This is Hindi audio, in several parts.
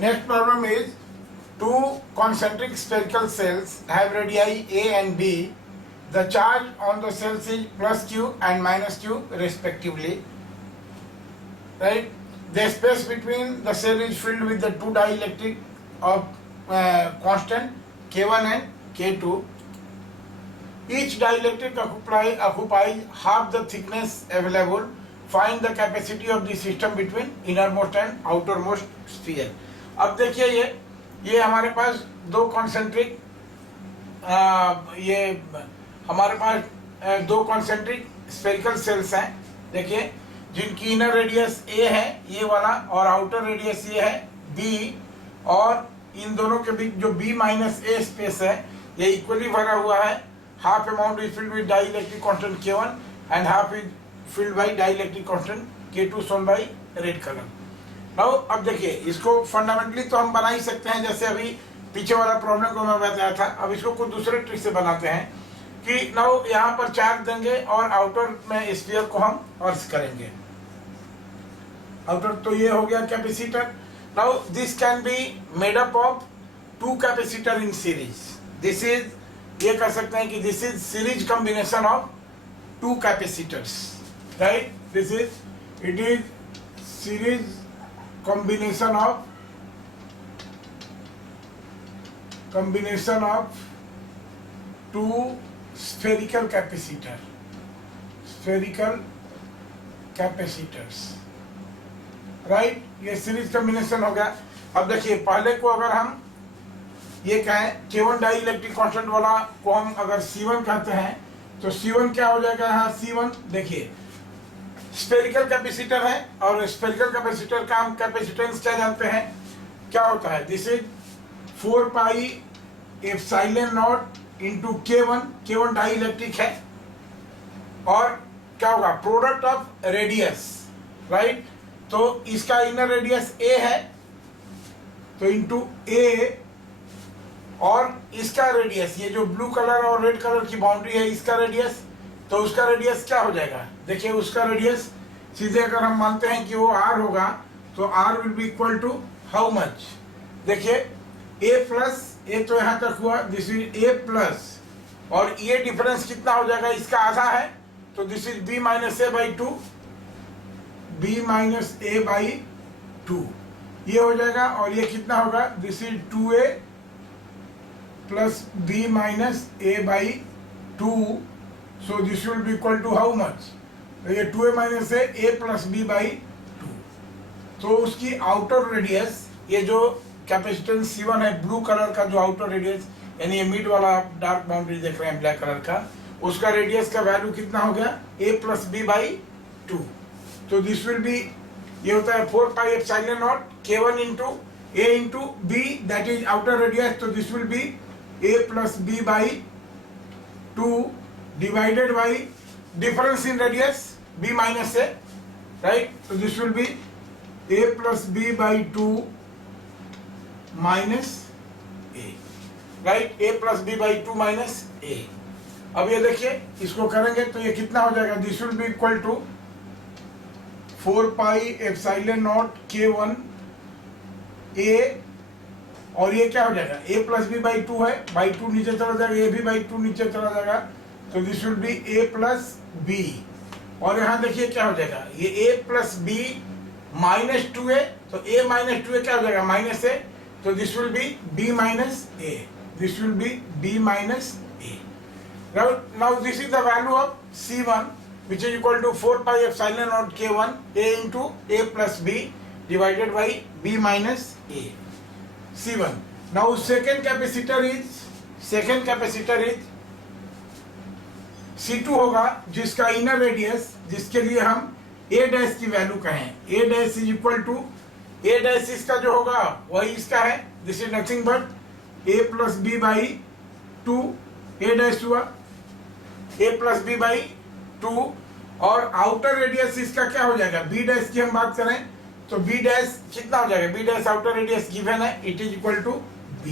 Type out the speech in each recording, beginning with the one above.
Next problem is two concentric spherical cells have radii A and B. The charge on the cells is plus Q and minus Q respectively. Right? The space between the cell is filled with the two dielectric of constant K1 and K2. Each dielectric occupies half the thickness available. Find the capacity of the system between innermost and outermost sphere. अब देखिए ये हमारे पास दो कॉन्सेंट्रिक स्फेरिकल सेल्स हैं. देखिए जिनकी इनर रेडियस ए है ये वाला और आउटर रेडियस ये है बी, और इन दोनों के बीच जो बी माइनस ए स्पेस है ये इक्वली भरा हुआ है. Half amount is filled with dielectric constant K1 and half is filled by dielectric constant K2 shown by red colour. Now अब देखिए इसको फंडामेंटली तो हम बना ही सकते हैं, जैसे अभी पीछे वाला प्रॉब्लम को मैं बताया था. अब इसको कुछ दूसरे ट्रिक से बनाते हैं कि नाउ यहाँ पर चार्ज देंगे और आउटर में स्फीयर को हम अर्ज करेंगे. आउटर तो ये हो गया capacitor. Now this can be made up of two capacitor in series. This is, ये कह सकते हैं कि this is series combination of two capacitors. Right, this is, it is series combination of two spherical capacitors. Right, ये सीरीज कॉम्बिनेशन हो गया. अब देखिए पहले को अगर हम ये कहें K1 डाई इलेक्ट्रिक कांस्टेंट वाला को हम अगर C1 कहते हैं तो C1 क्या हो जाएगा यहाँ C1. देखिए स्फेरिकल कैपेसिटर है और स्फेरिकल कैपेसिटर का हम कैपेसिटेंस क्या जानते हैं, क्या होता है. This is 4 pi epsilon naught into K1. K1 dielectric है और क्या होगा प्रोडक्ट ऑफ रेडियस. राइट, तो इसका इनर रेडियस A है तो इनटू A, और इसका रेडियस ये जो ब्लू कलर और रेड कलर की बाउंड्री है इसका रेडियस, तो उसका रेडियस क्या हो जाएगा. देखिए उसका रेडियस सीधे अगर हम मानते हैं कि वो r होगा तो r will be equal to how much. देखिए a प्लस a तो यहाँ तक हुआ, दिस इज a प्लस, और ये डिफरेंस कितना हो जाएगा, इसका आधा है तो this is b minus a by 2, b minus a by 2 ये हो जाएगा. और ये कितना होगा, this is 2a plus b minus a by 2. So this will be equal to how much? ये 2a minus a plus b by 2. तो उसकी आउटर रेडियस, ये जो कैपेसिटेंस C1 है ब्लू कलर का जो आउटर रेडियस, यानी ये मिड वाला डार्क बाउंड्री देख रहे हैं ब्लैक कलर का, उसका रेडियस का वैल्यू कितना हो गया a प्लस b बाई 2. तो दिस विल बी, ये होता है 4 pi epsilon not K1 into a into b, that is outer radius. तो this will be a plus b by 2 divided by difference in radius b minus a. Right, so this will be a plus b by 2 minus a. Right, a plus b by 2 minus a. अब ये देखिए इसको करेंगे तो ये कितना हो जाएगा, this will be equal to 4 pi epsilon naught K1 a, और ये क्या हो जाएगा a plus b by 2 है, by 2 नीचे चला जाएगा, a भी by 2 नीचे चला जाएगा, तो this will be a plus b. और यहाँ देखिए क्या हो जाएगा, ये a plus b minus 2a, तो a माइनस 2a क्या हो जाएगा माइनस a, तो this will B b minus a. This will B b minus a. Now this is the value of C1 which is equal to 4 pi epsilon naught K1 a into a plus b divided by b minus a. C1. Now second capacitor is C2 होगा, जिसका इनर रेडियस, जिसके लिए हम a डैश की वैल्यू कहें, a dash is equal to, a dash इसका जो होगा वही इसका है, this is nothing but a plus b by 2. a dash हुआ a प्लस b बाई 2, और आउटर रेडियस इसका क्या हो जाएगा, b डैश की हम बात करें तो b डैश कितना हो जाएगा, b dash outer radius given है, it is equal to b.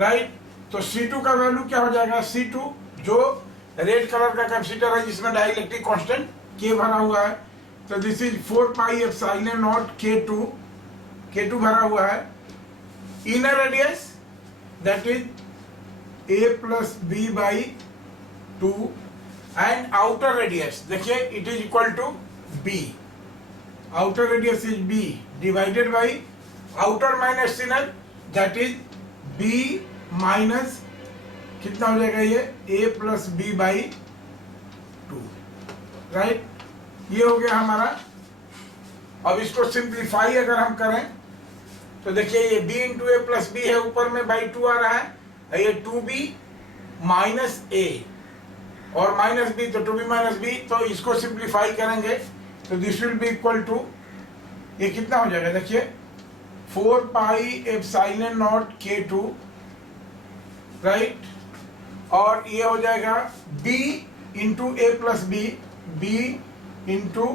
Right, तो C2 का वैल्यू क्या हो जाएगा, C2 जो रेड कलर का कैपेसिटर है जिसमें डाइलेक्ट्रिक कांस्टेंट K भरा हुआ है, तो this is 4 pi epsilon not K2 K2 भरा हुआ है, inner radius that is A plus B by 2 and outer radius देखिए it is equal to B, outer radius is B divided by outer minus inner that is B minus कितना हो जाएगा ये A plus B by 2, right. ये हो गया हमारा। अब इसको सिंप्लीफाई अगर हम करें तो देखिए ये b into a plus B है, ऊपर में बाई 2 आ रहा है, ये 2b माइनस ए और माइनस बी तो 2b माइनस बी, तो इसको सिंप्लीफाई करेंगे तो this will be equal to ये कितना हो जाएगा देखिए 4 pi epsilon not K2, right, और ये हो जाएगा b into a plus b, b into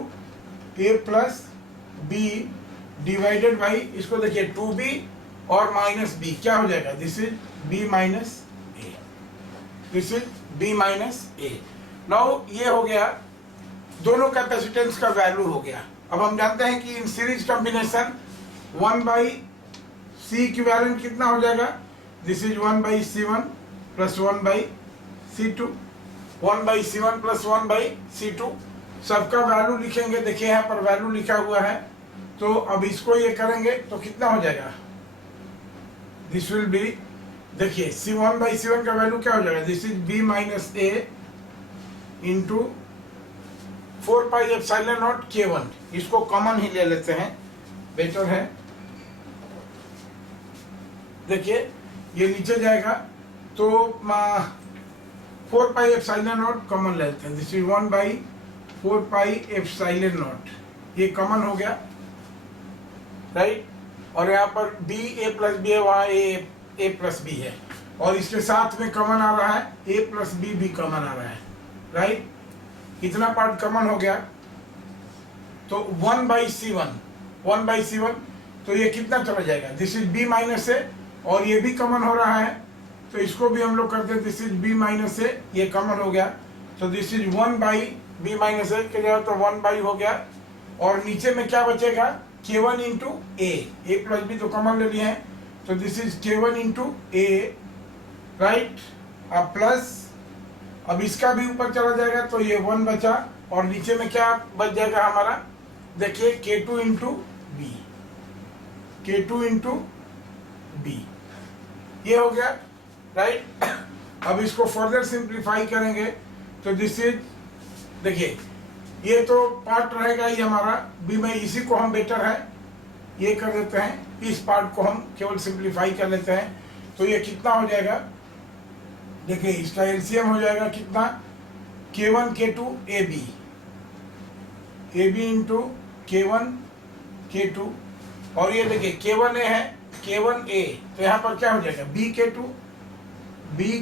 a plus b divided by इसको देखिए 2b और माइनस b, क्या हो जाएगा this is b minus a, this is b minus a. Now ये हो गया दोनों कैपेसिटेंस का वैल्यू हो गया। अब हम जानते हैं कि in series combination 1 by C equivalent कितना हो जाएगा, this is 1 by C1 plus 1 by C2, 1 by C1 plus 1 by C2, सबका वैल्यू लिखेंगे। देखिए यहाँ पर वैल्यू लिखा हुआ है, तो अब इसको ये करेंगे तो कितना हो जाएगा, दिस विल बी देखिए C1 बाई C1 का वैल्यू क्या हो जाएगा, this is B minus A into 4 pi epsilon not K1, इसको कॉमन ही ले लेते हैं, बेटर है। देखिए ये नीचे जाएगा तो 4 पाई एप्सिलॉन नॉट कॉमन लेते हैं, this is 1 by 4 pi epsilon not, ये कॉमन हो गया, राइट। और यहाँ पर b a प्लस बी है, वहाँ a प्लस बी है, और इसके साथ में कॉमन आ रहा है a प्लस बी भी कॉमन आ रहा है, राइट। इतना पार्ट कॉमन हो गया तो 1 बाई C1, तो ये कितना चला जाएगा, this is b minus a, और ये भी कॉमन हो रहा है तो इसको भी हम लोग करते हैं, this is b minus A, ये कॉमन हो गया तो this is 1 by b minus A के जगह तो 1 बाई हो गया, और नीचे में क्या बचेगा K1 into a plus B तो कॉमन ले लिए हैं, तो this is K1 into A, right. अब प्लस अब इसका भी ऊपर चला जाएगा तो ये 1 बचा, और नीचे में क्या बच जाएगा हमारा, देखिए K2 into B, K2 into B, ये हो गया, राइट। अब इसको फर्दर सिंप्लीफाई करेंगे तो दिस इज देखिए ये तो पार्ट रहेगा ही हमारा बी में, इसी को हम बेटर है ये कर देते हैं, इस पार्ट को हम केवल सिंप्लीफाई कर लेते हैं, तो ये कितना हो जाएगा देखिए इसका एलसीएम हो जाएगा कितना, K1 K2 AB into K1 K2, और ये देखिए K1 A है K1A, तो यहाँ पर क्या हो जाएगा B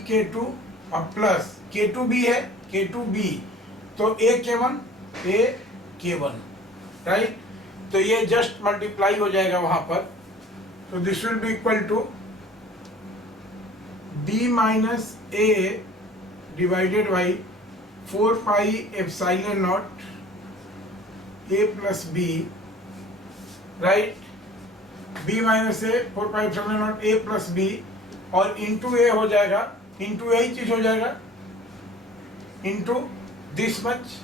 K2 और प्लस K2B है K2B, तो A K1, राइट। तो ये जस्ट मल्टीप्लाई हो जाएगा वहां पर, तो this will be equal to B minus a divided by 4 pi epsilon naught A plus b, right, B minus a 4 pi epsilon naught A plus b, और इंटू ए हो जाएगा, इंटू यही चीज हो जाएगा into this much,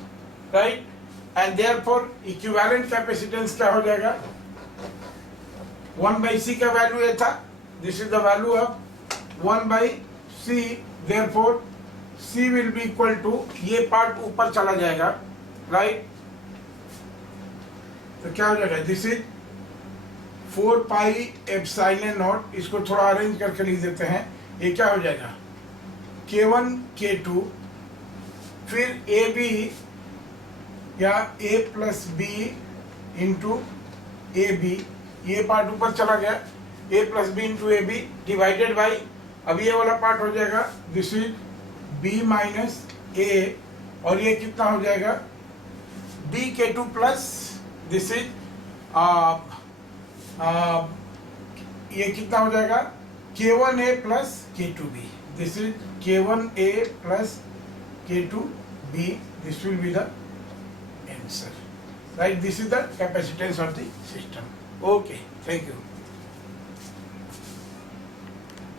right, and therefore equivalent capacitance क्या हो जाएगा, 1 बाई सी का वैल्यू ये था, this is the value of 1 by C, therefore C will be equal to, ये पार्ट ऊपर चला जाएगा, राइट, तो क्या हो जाएगा, this is 4 pi epsilon naught, इसको थोड़ा अरेंज करके लिख देते हैं, ये क्या हो जाएगा K1 K2, फिर ए बी या a plus b into a b, ये पार्ट ऊपर चला गया, a plus b into a b divided by, अब ये वाला पार्ट हो जाएगा this is b minus a, और ये कितना हो जाएगा b K2 plus this is ये कितना हो जाएगा K1A plus K2B, this is K1A plus K2B, this will be the answer, right. This is the capacitance of the system. Okay. Thank you.